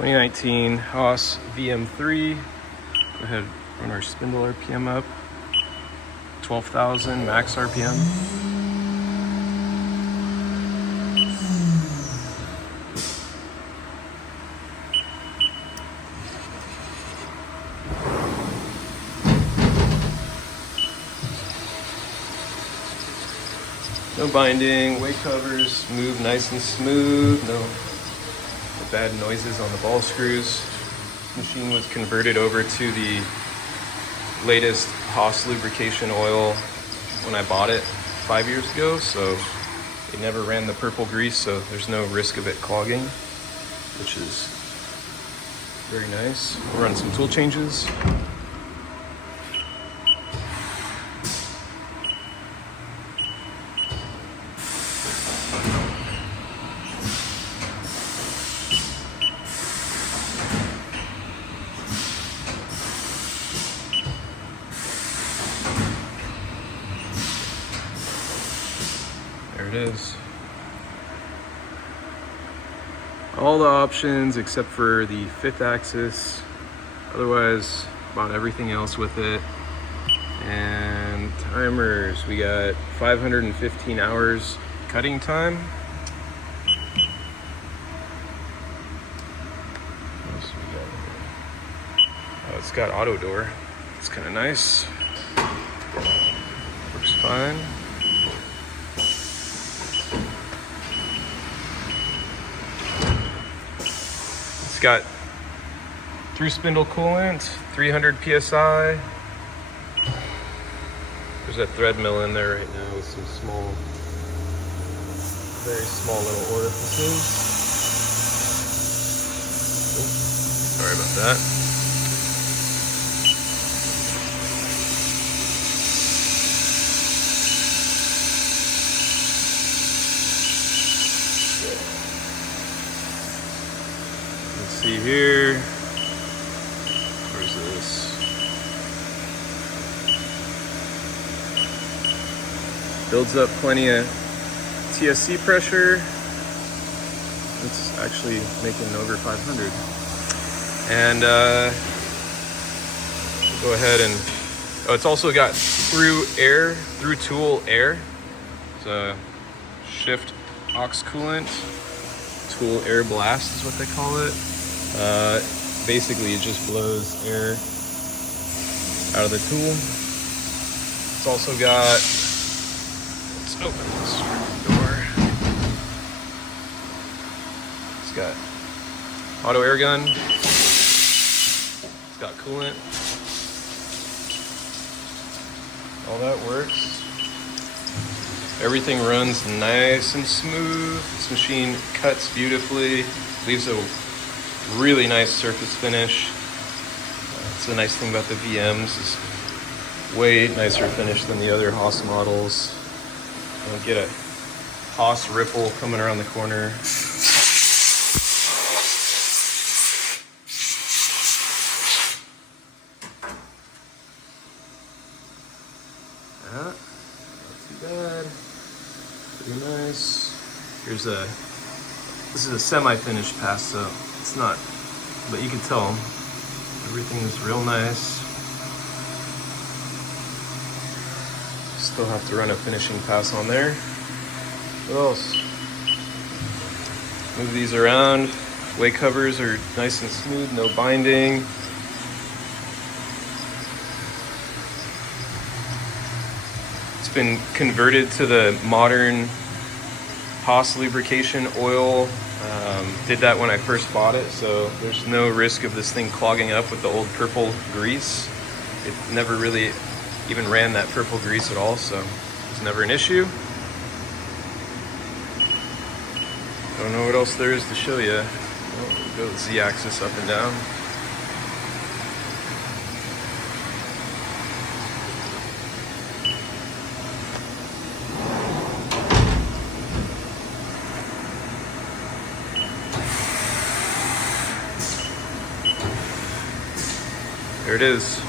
2019 Haas VM3. Go ahead, run our spindle RPM up. 12,000 max RPM. No binding, weight covers move nice and smooth, no bad noises on the ball screws. This machine was converted over to the latest Haas lubrication oil when I bought it 5 years ago, so it never ran the purple grease, so there's no risk of it clogging, which is very nice. We'll run some tool changes. There it is. All the options except for the 5th axis. Otherwise, bought everything else with it. And timers, we got 515 hours cutting time. What else we got here? Oh, it's got auto door. It's kind of nice. Works fine. It's got through spindle coolant, 300 PSI. There's a thread mill in there right now with some small, very small little orifices. Oops, sorry about that. Let's see here. Where's this? Builds up plenty of TSC pressure. It's actually making over 500. And go ahead and, oh, it's also got through tool air. So shift aux coolant, tool air blast is what they call it. Basically it just blows air out of the tool. It's also got, let's open this door. It's got auto air gun. It's got coolant. All that works. Everything runs nice and smooth. This machine cuts beautifully, leaves a really nice surface finish. That's the nice thing about the VMs, is way nicer finish than the other Haas models. You don't get a Haas ripple coming around the corner. Not too bad. Pretty nice. This is a semi-finished pass, so it's not, but you can tell everything is real nice. Still have to run a finishing pass on there. What else? Move these around. Weight covers are nice and smooth, no binding. It's been converted to the modern Haas lubrication oil. Did that when I first bought it, so there's no risk of this thing clogging up with the old purple grease. It never really even ran that purple grease at all, so it's never an issue. Don't know what else there is to show you. Well, go Z-axis up and down. There it is.